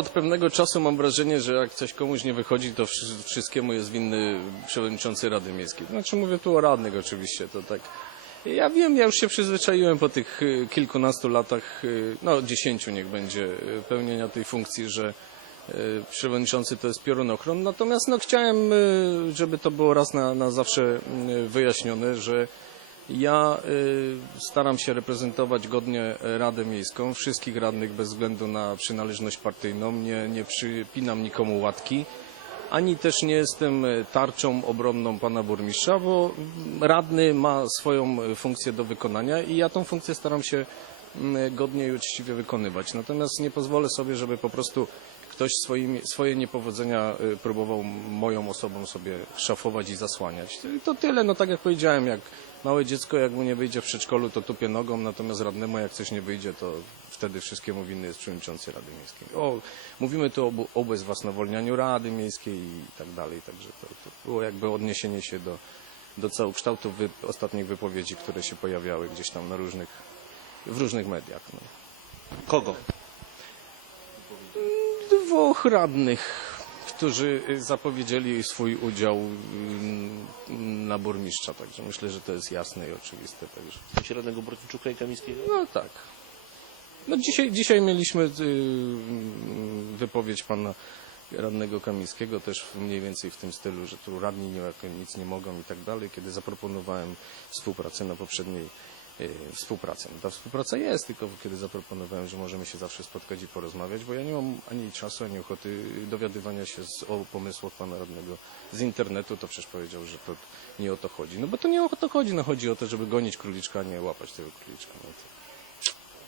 Od pewnego czasu mam wrażenie, że jak coś komuś nie wychodzi, to wszy- wszystkiemu jest winny przewodniczący Rady Miejskiej. Znaczy mówię tu o radnych oczywiście, to tak. Ja wiem, ja już się przyzwyczaiłem po tych y, kilkunastu latach, y, no dziesięciu niech będzie, y, pełnienia tej funkcji, że przewodniczący to jest piorunochron. Natomiast no chciałem, żeby to było raz na, na zawsze wyjaśnione, że ja y, staram się reprezentować godnie Radę Miejską, wszystkich radnych bez względu na przynależność partyjną. Nie, nie przypinam nikomu łatki, ani też nie jestem tarczą obronną pana burmistrza, bo radny ma swoją funkcję do wykonania i ja tą funkcję staram się mm, godnie i uczciwie wykonywać. Natomiast nie pozwolę sobie, żeby po prostu ktoś swoje niepowodzenia y, próbował moją osobą sobie szafować i zasłaniać. To tyle, no tak jak powiedziałem, jak małe dziecko, jak mu nie wyjdzie w przedszkolu, to tupie nogą, natomiast radnemu jak coś nie wyjdzie, to wtedy wszystkiemu winny jest przewodniczący Rady Miejskiej. O, mówimy tu o, o ubezwłasnowolnianiu Rady Miejskiej i tak dalej, także to, to było jakby odniesienie się do, do całokształtu wy, ostatnich wypowiedzi, które się pojawiały gdzieś tam na różnych, w różnych mediach. No. Kogo? Dwóch radnych, którzy y, zapowiedzieli swój udział y, na burmistrza, także myślę, że to jest jasne i oczywiste. Także. Myśli radnego Bortniczuka i Kamińskiego? No tak. No dzisiaj, dzisiaj mieliśmy y, wypowiedź pana radnego Kamińskiego też mniej więcej w tym stylu, że tu radni nic nie mogą i tak dalej, kiedy zaproponowałem współpracę na poprzedniej współpracę. No ta współpraca jest, tylko kiedy zaproponowałem, że możemy się zawsze spotkać i porozmawiać, bo ja nie mam ani czasu, ani ochoty dowiadywania się z, o pomysłach pana radnego z internetu, to przecież powiedział, że to nie o to chodzi. No bo to nie o to chodzi, no chodzi o to, żeby gonić króliczka, a nie łapać tego króliczka. No to...